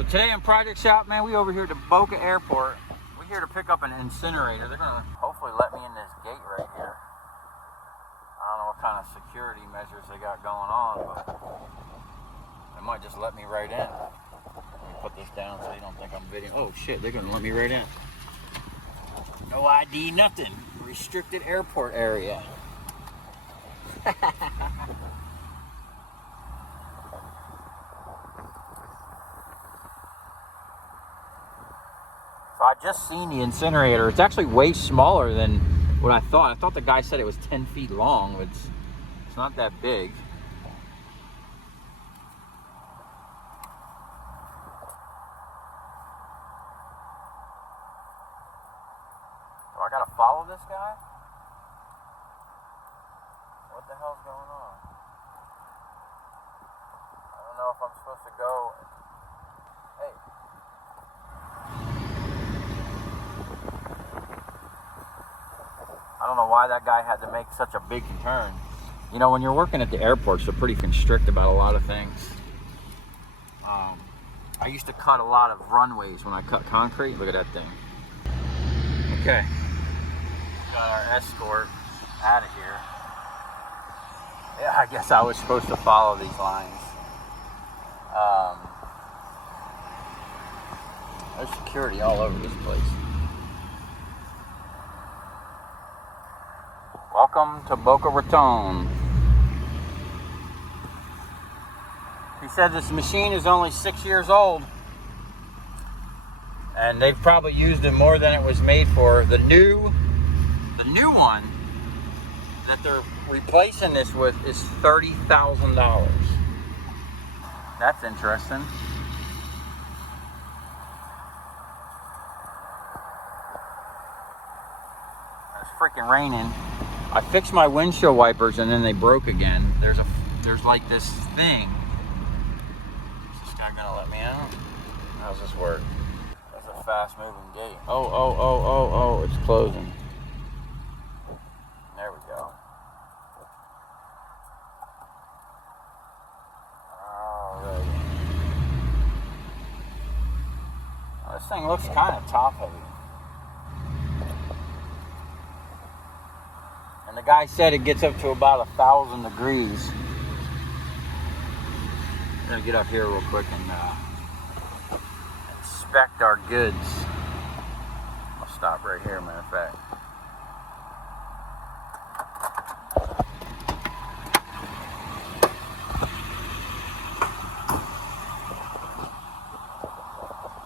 So today in Project Shop, man, we over here at Boca Airport. We're here to pick up an incinerator. They're gonna hopefully let me in this gate right here. I don't know what kind of security measures they got going on, but they might just let me right in. Let me put this down so you don't think I'm videoing. Oh shit, they're gonna let me right in. No ID, nothing. Restricted airport area. So I just seen the incinerator. It's actually way smaller than what I thought. I thought the guy said it was 10 feet long. It's not that big. Do I gotta follow this guy? What the hell's going on? I don't know if I'm supposed to go. Hey. I don't know why that guy had to make such a big turn. You know, when you're working at the airports, they're pretty constrict about a lot of things. I used to cut a lot of runways when I cut concrete. Look at that thing. Okay. Got our escort out of here. Yeah, I guess I was supposed to follow these lines. There's security all over this place. Welcome to Boca Raton. He said this machine is only 6 years old, and they've probably used it more than it was made for. The new one that they're replacing this with is $30,000. That's interesting. It's freaking raining. I fixed my windshield wipers and then they broke again. There's like this thing. Is this guy gonna let me out? How's this work? There's a fast moving gate. Oh, it's closing. There we go. Alright. Well, this thing looks kind of top heavy. And the guy said it gets up to about 1,000 degrees. I'm gonna get up here real quick and inspect our goods. I'll stop right here, matter of fact.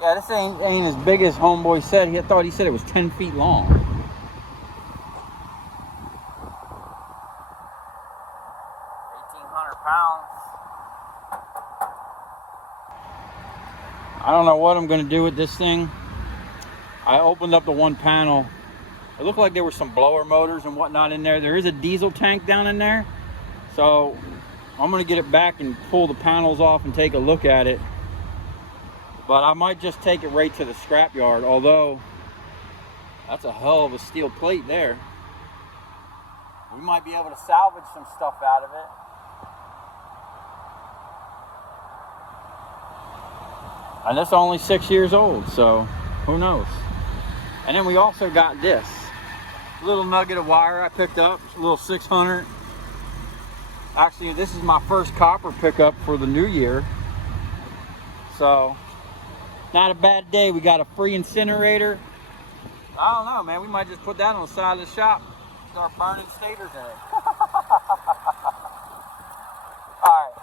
Yeah, this ain't as big as homeboy said. He said it was 10 feet long. 1,800 pounds. I don't know what I'm gonna do with this thing. I opened up the one panel. It looked like there were some blower motors and whatnot in there. There is a diesel tank down in there. So I'm gonna get it back and pull the panels off and take a look at it. But I might just take it right to the scrap yard, although that's a hell of a steel plate there. We might be able to salvage some stuff out of it. And this is only 6 years old, so who knows? And then we also got this little nugget of wire I picked up, a little 600. Actually, this is my first copper pickup for the new year. So, not a bad day. We got a free incinerator. I don't know, man. We might just put that on the side of the shop. Start burning stators in it. Alright,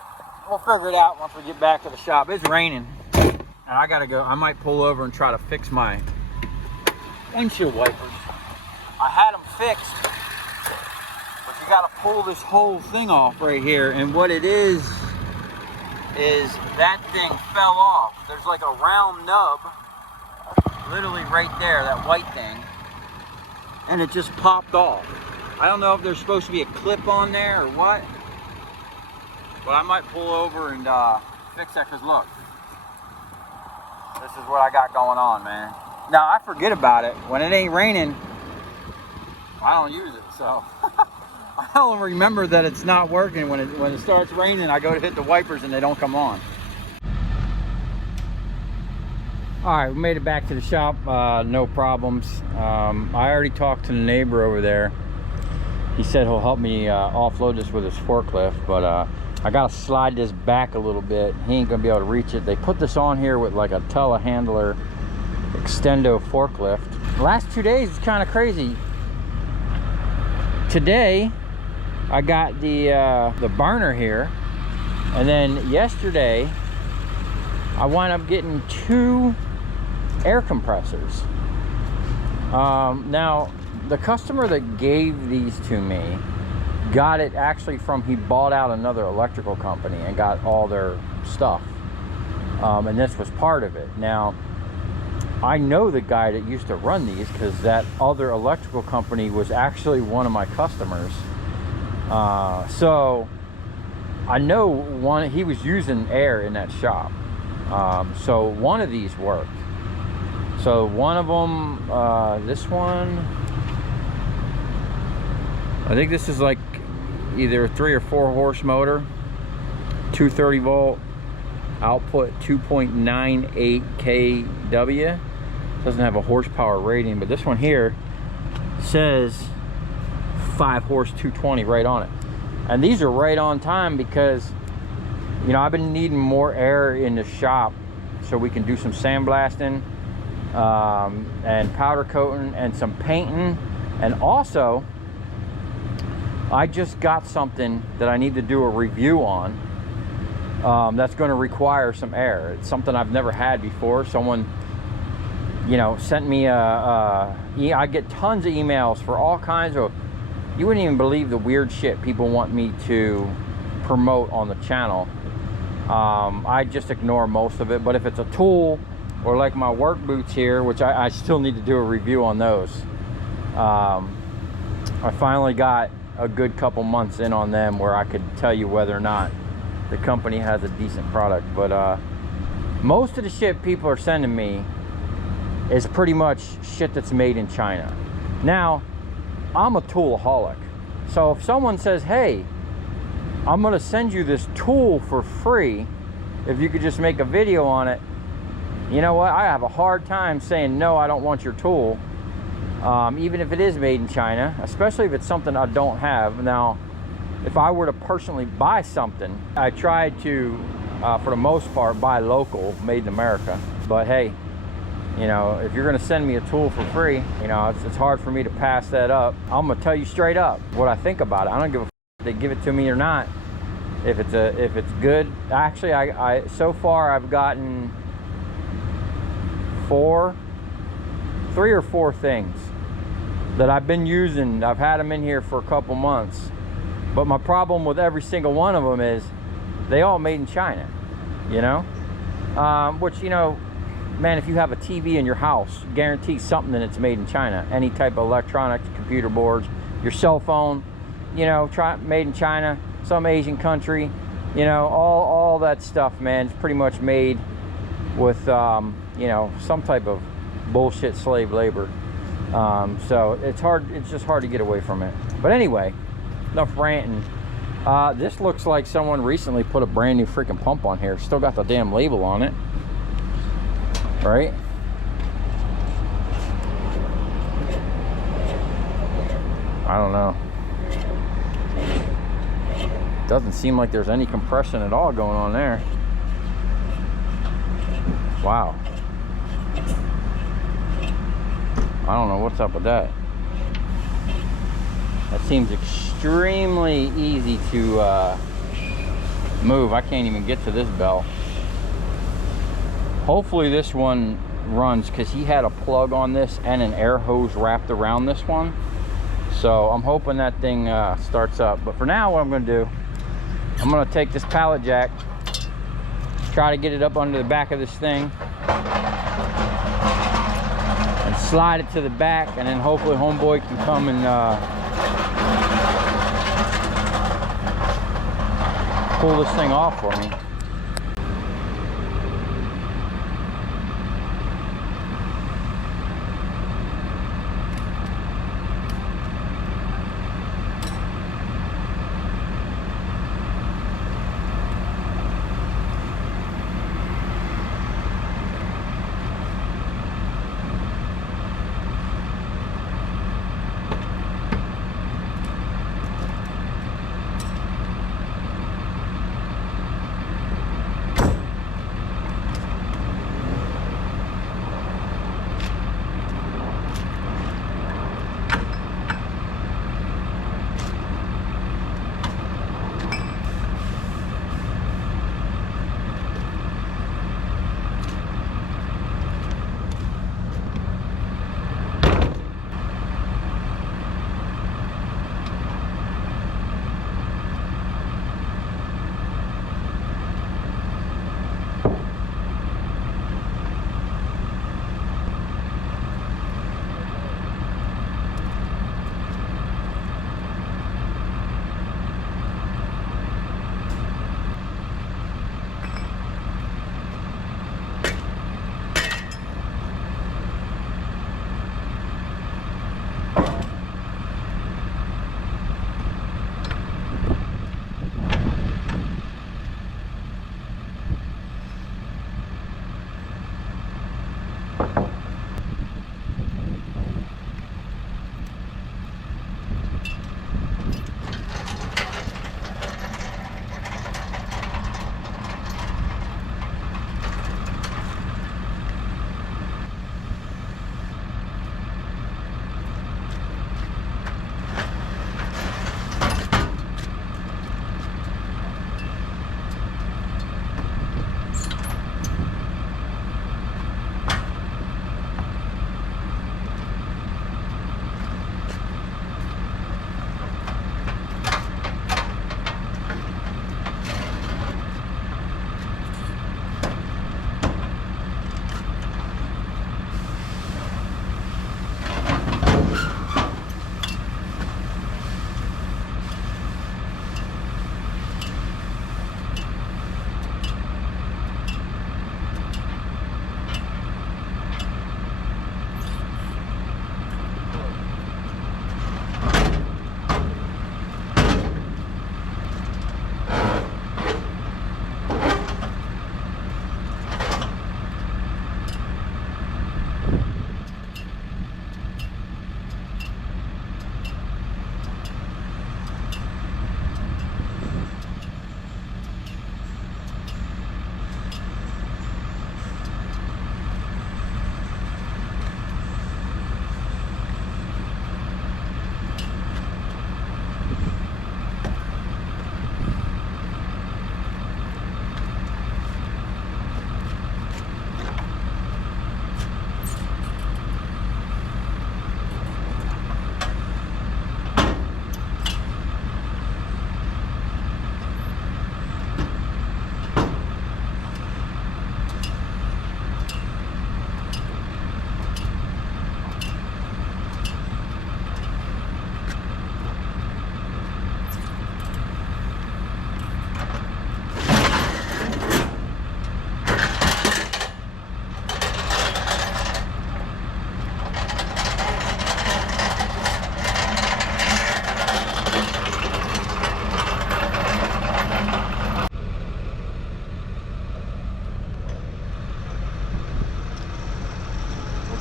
we'll figure it out once we get back to the shop. It's raining. And I gotta go. I might pull over and try to fix my windshield wipers. I had them fixed, but you gotta pull this whole thing off right here. And what it is that thing fell off. There's like a round nub, literally right there, that white thing, and it just popped off. I don't know if there's supposed to be a clip on there or what, but I might pull over and fix that, because look, this is what I got going on, man. Now, I forget about it. When it ain't raining, I don't use it, so I don't remember that it's not working. When it starts raining, I go to hit the wipers and they don't come on. All right, we made it back to the shop, no problems. I already talked to the neighbor over there. He said he'll help me offload this with his forklift, but I gotta slide this back a little bit. He ain't gonna be able to reach it. They put this on here with like a telehandler extendo forklift. The last 2 days, it's kind of crazy. Today, I got the burner here, and then yesterday, I wound up getting 2 air compressors. Now, the customer that gave these to me got it actually from, he bought out another electrical company and got all their stuff. And this was part of it. Now, I know the guy that used to run these because that other electrical company was actually one of my customers. So I know he was using air in that shop. So one of these worked. So one of them, this one, I think this is like either a 3 or 4 horse motor, 230 volt, output 2.98 kW. Doesn't have a horsepower rating, but this one here says 5 horse 220 right on it. And these are right on time because, you know, I've been needing more air in the shop so we can do some sandblasting and powder coating and some painting. And also, I just got something that I need to do a review on that's going to require some air. It's something I've never had before. Someone, you know, sent me I get tons of emails for all kinds of, you wouldn't even believe the weird shit people want me to promote on the channel. I just ignore most of it, but if it's a tool or like my work boots here, which I still need to do a review on those. I finally got a good couple months in on them where I could tell you whether or not the company has a decent product. But most of the shit people are sending me is pretty much shit that's made in China. Now, I'm a toolaholic. So if someone says, hey, I'm gonna send you this tool for free, if you could just make a video on it, you know what? I have a hard time saying, no, I don't want your tool. Even if it is made in China, especially if it's something I don't have. Now, if I were to personally buy something, I try to, for the most part, buy local, made in America. But hey, you know, if you're gonna send me a tool for free, you know, it's hard for me to pass that up. I'm gonna tell you straight up what I think about it. I don't give a f if they give it to me or not. If it's good. Actually, I so far I've gotten 3 or 4 things that I've been using. I've had them in here for a couple months, but my problem with every single one of them is they all made in China, you know. Which, you know, man, if you have a TV in your house, guarantee something that it's made in China. Any type of electronics, computer boards, your cell phone, you know, made in China, some Asian country, you know, all that stuff, man, it's pretty much made with you know, some type of bullshit slave labor. So it's just hard to get away from it. But anyway, enough ranting. This looks like someone recently put a brand new freaking pump on here. Still got the damn label on it, right? I don't know. Doesn't seem like there's any compression at all going on there. Wow. I don't know what's up with that. That seems extremely easy to move. I can't even get to this belt. Hopefully this one runs, because he had a plug on this and an air hose wrapped around this one. So I'm hoping that thing starts up. But for now, what I'm going to do, I'm going to take this pallet jack, try to get it up under the back of this thing, and slide it to the back, and then hopefully homeboy can come and pull this thing off for me.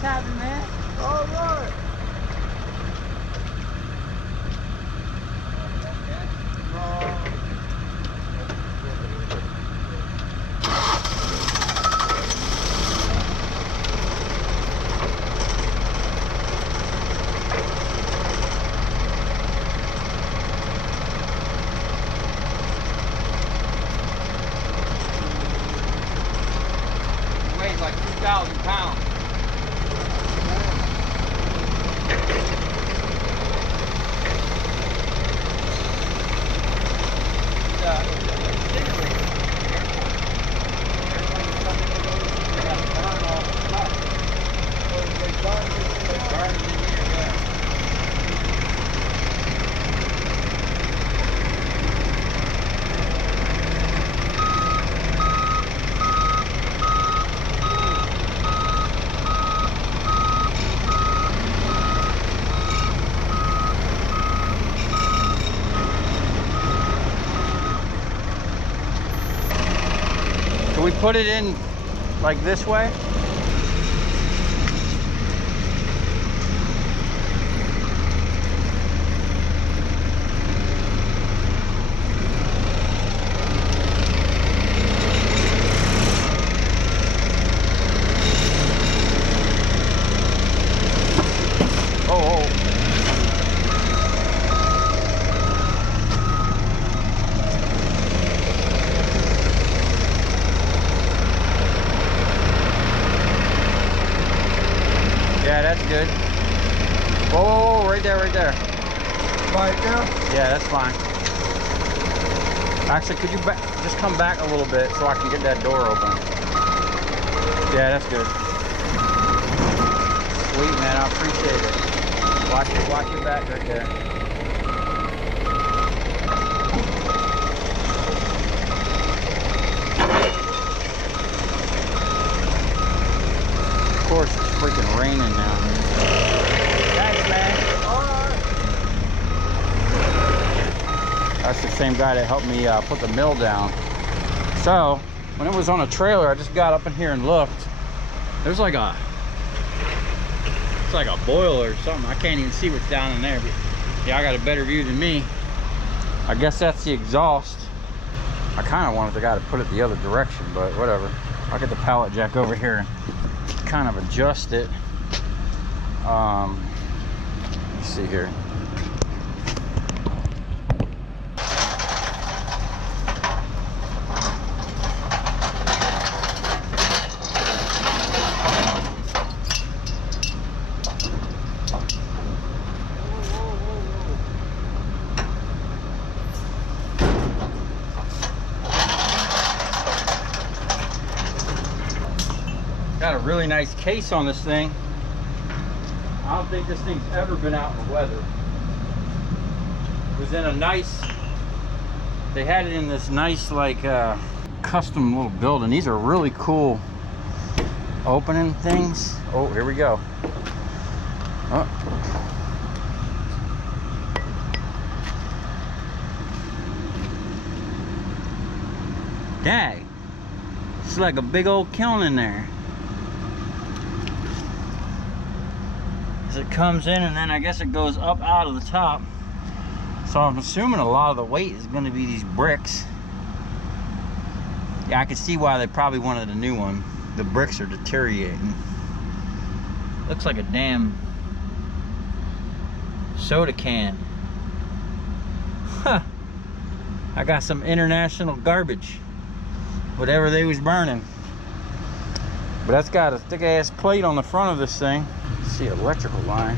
What's happening, man? All right. Weighs like 2,000 pounds. Can we put it in like this way? Yeah, that's good. Whoa, whoa, whoa, right there, right there. Right there? Yeah, that's fine. Actually, could you just come back a little bit so I can get that door open? Yeah, that's good. Sweet, man, I appreciate it. Watch your back right there. Of course, it's freaking raining now. Thanks, man. All right. That's the same guy that helped me put the mill down. So, when it was on a trailer, I just got up in here and looked. There's like it's like a boiler or something. I can't even see what's down in there, but yeah, I got a better view than me. I guess that's the exhaust. I kind of wanted the guy to put it the other direction, but whatever. I'll get the pallet jack over here and kind of adjust it. Let's see here. Got a really nice case on this thing. I don't think this thing's ever been out in the weather. It was in a nice, they had it in this nice like custom little building. These are really cool opening things. Oh, here we go. Oh. Dang, it's like a big old kiln in there. As it comes in, and then I guess it goes up out of the top. So I'm assuming a lot of the weight is going to be these bricks. Yeah, I can see why they probably wanted a new one. The bricks are deteriorating. Looks like a damn soda can. Huh. I got some international garbage. Whatever they was burning. But that's got a thick ass plate on the front of this thing. Let's see, electrical line.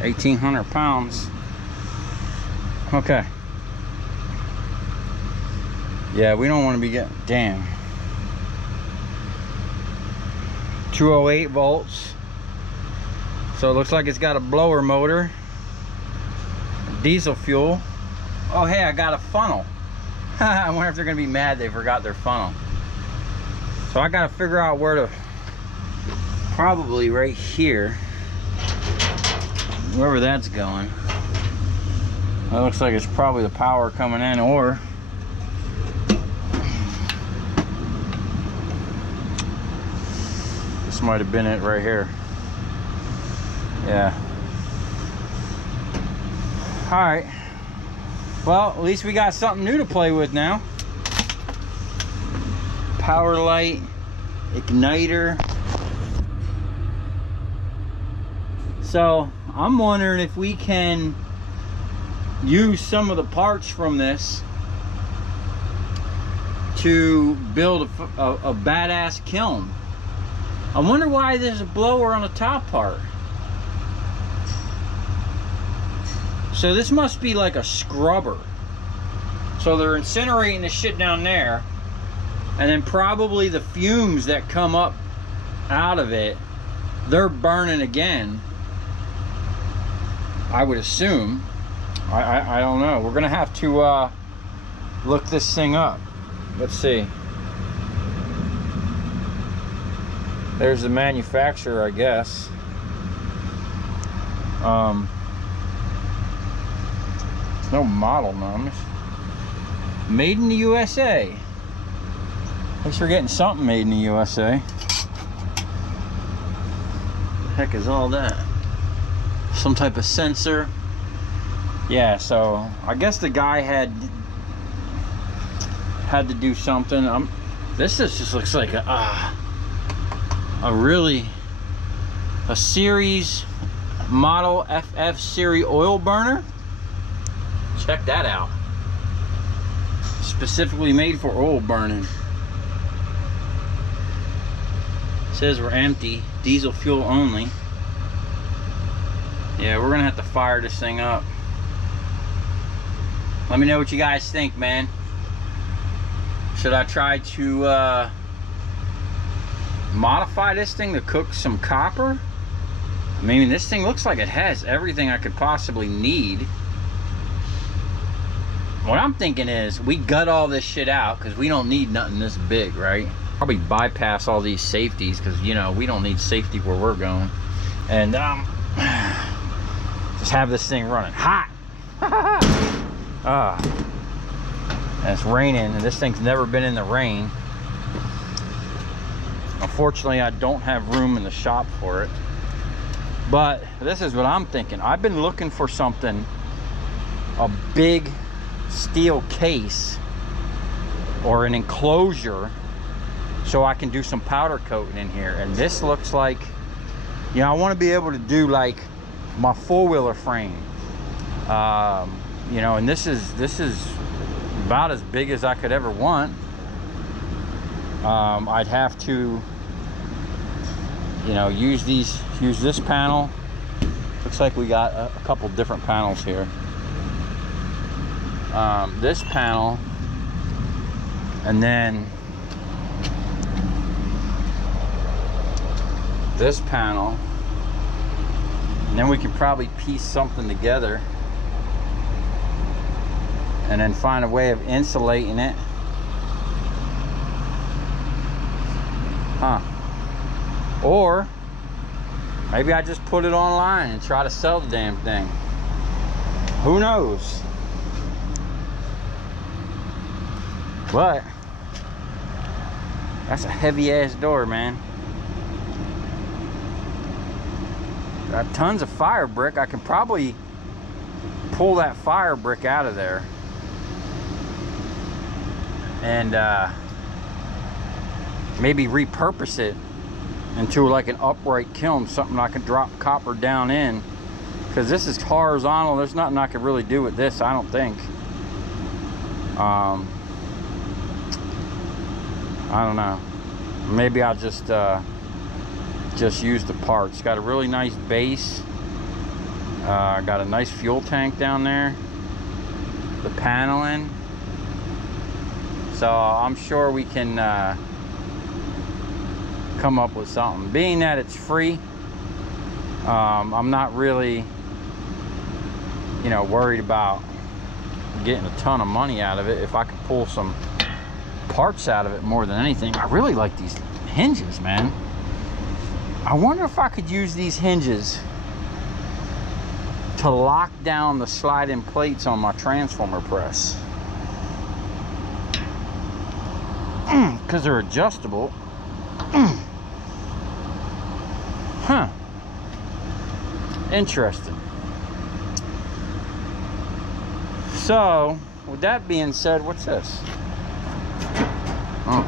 1,800 pounds. Okay. Yeah, we don't want to be getting, damn. 208 volts. So it looks like it's got a blower motor. Diesel fuel. Oh, hey, I got a funnel. I wonder if they're gonna be mad they forgot their funnel. So I gotta figure out where to, probably right here, wherever that's going. That looks like it's probably the power coming in, or This might have been it right here. Yeah. All right. Well, at least we got something new to play with now. Power light, igniter. So I'm wondering if we can use some of the parts from this to build a badass kiln. I wonder why there's a blower on the top part. So this must be like a scrubber. So they're incinerating the shit down there, and then probably the fumes that come up out of it, they're burning again, I would assume. I don't know. We're gonna have to look this thing up. Let's see. There's the manufacturer, I guess. There's no model numbers. Made in the USA. At least we're getting something made in the USA. The heck is all that? Some type of sensor. Yeah, so I guess the guy had to do something. This just looks like a series model FF series oil burner. Check that out. Specifically made for oil burning. It says we're empty, diesel fuel only. Yeah, we're gonna have to fire this thing up. Let me know what you guys think, man. Should I try to modify this thing to cook some copper? I mean, this thing looks like it has everything I could possibly need. What I'm thinking is we gut all this shit out because we don't need nothing this big, right? Probably bypass all these safeties because, you know, we don't need safety where we're going. And just have this thing running hot. And it's raining, and this thing's never been in the rain. Unfortunately, I don't have room in the shop for it. But this is what I'm thinking. I've been looking for something, a big steel case or an enclosure so I can do some powder coating in here. And this looks like, you know, I want to be able to do like my four-wheeler frame. You know, and this is about as big as I could ever want. I'd have to, you know, use this panel. Looks like we got a couple different panels here. This panel, and then this panel, and then we can probably piece something together and then find a way of insulating it. Or maybe I just put it online and try to sell the damn thing. Who knows? But that's a heavy ass door, man. Got tons of fire brick. I can probably pull that fire brick out of there and maybe repurpose it into like an upright kiln, something I can drop copper down in, because this is horizontal. There's nothing I could really do with this, I don't think. I don't know, maybe I'll just use the parts. Got a really nice base, got a nice fuel tank down there, the paneling, so I'm sure we can come up with something. Being that it's free, I'm not really, you know, worried about getting a ton of money out of it. If I could pull some parts out of it more than anything. I really like these hinges, man. I wonder if I could use these hinges to lock down the sliding plates on my transformer press, because they're adjustable. Interesting. So, with that being said, what's this? Oh.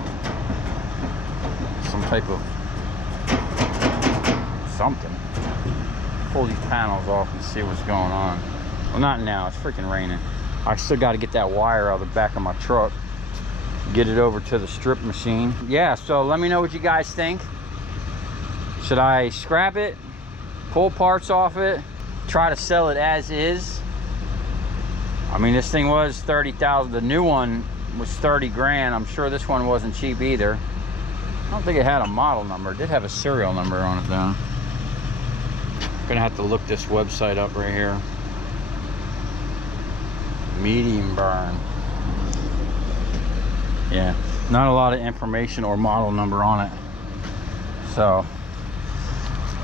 Some type of something. Pull these panels off and see what's going on. Well, not now, it's freaking raining. I still got to get that wire out of the back of my truck, get it over to the strip machine. Yeah, so let me know what you guys think. Should I scrap it, pull parts off it, try to sell it as is? I mean, this thing was 30,000. The new one was 30 grand. I'm sure this one wasn't cheap either. I don't think it had a model number. It did have a serial number on it though. Gonna have to look this website up right here. Medium burn. Yeah, not a lot of information or model number on it. So,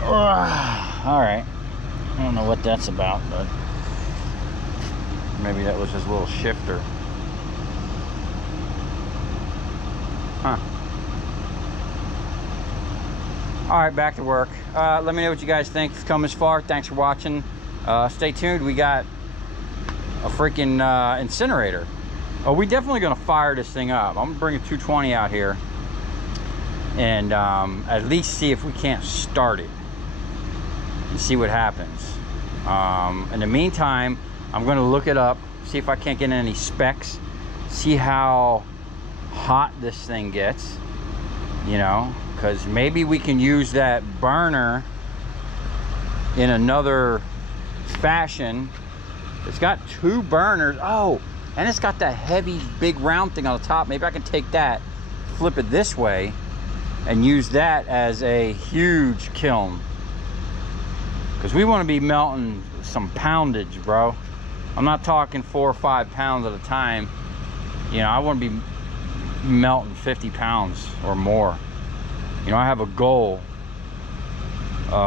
all right. I don't know what that's about, but maybe that was his little shifter. Huh. All right, back to work. Let me know what you guys think. If you've come this far, thanks for watching. Stay tuned. We got a freaking incinerator. Oh, we definitely gonna fire this thing up. I'm gonna bring a 220 out here and at least see if we can't start it and see what happens. In the meantime, I'm gonna look it up, see if I can't get any specs, see how hot this thing gets, you know, because maybe we can use that burner in another fashion. It's got 2 burners. Oh, and it's got that heavy big round thing on the top. Maybe I can take that, flip it this way, and use that as a huge kiln, because we want to be melting some poundage, bro. I'm not talking 4 or 5 pounds at a time. You know, I want to be melting 50 pounds or more. You know, I have a goal.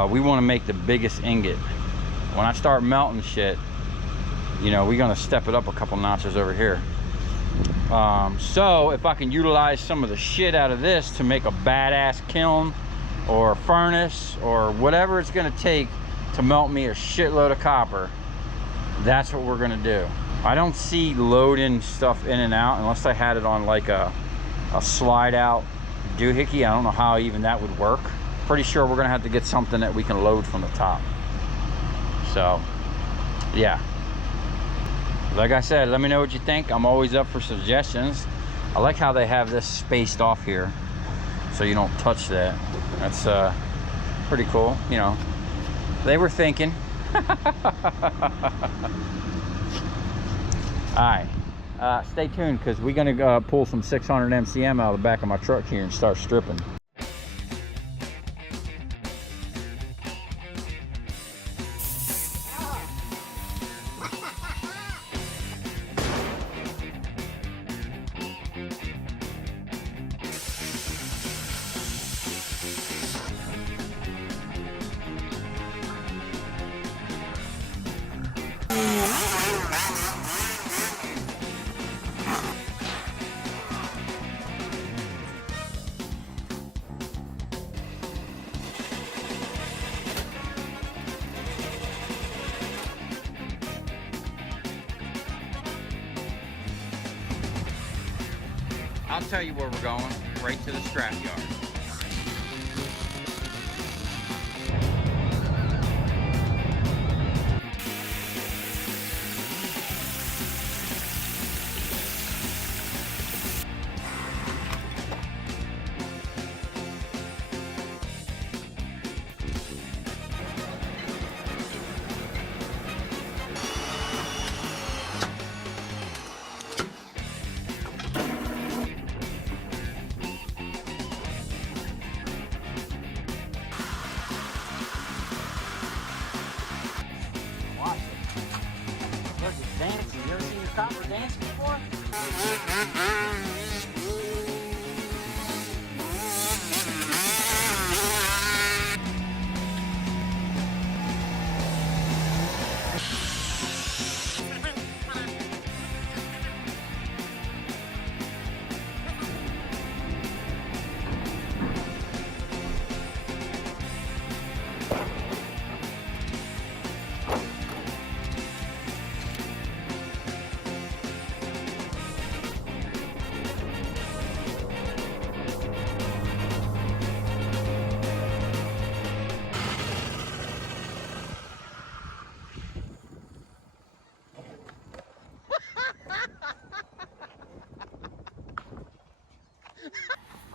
We want to make the biggest ingot. When I start melting shit, you know, we're gonna step it up a couple notches over here. So if I can utilize some of the shit out of this to make a badass kiln or furnace or whatever it's gonna take to melt me a shitload of copper, that's what we're gonna do. I don't see loading stuff in and out unless I had it on like a slide out doohickey. I don't know how even that would work. Pretty sure we're gonna have to get something that we can load from the top. So yeah, like I said, let me know what you think. I'm always up for suggestions. I like how they have this spaced off here so you don't touch that. That's pretty cool. You know, they were thinking. Alright, stay tuned, because we're gonna pull some 600 MCM out of the back of my truck here and start stripping. I'll tell you where we're going, right to the scrap yard. Dancing. You ever seen your copper dance before?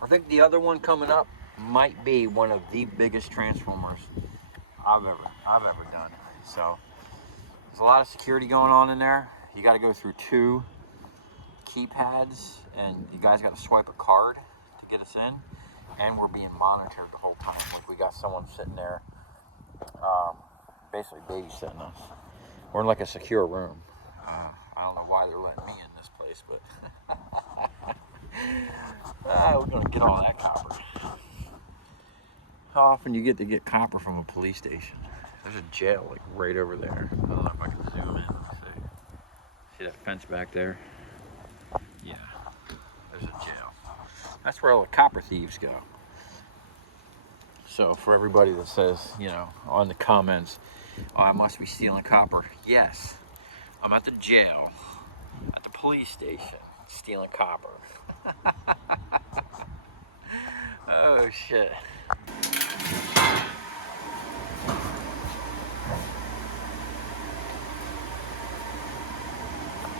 I think the other one coming up might be one of the biggest transformers I've ever done. So there's a lot of security going on in there. You got to go through 2 keypads, and you guys got to swipe a card to get us in. And we're being monitored the whole time. Like, we got someone sitting there, basically babysitting us. We're in like a secure room. I don't know why they're letting me in this place, but we're gonna get all that copper. How often do you get to get copper from a police station? There's a jail like right over there. I don't know if I can zoom in. Let's see. See that fence back there? Yeah, there's a jail. That's where all the copper thieves go. So for everybody that says, you know, on the comments, oh, I must be stealing copper. Yes, I'm at the jail, at the police station, stealing copper. Oh shit.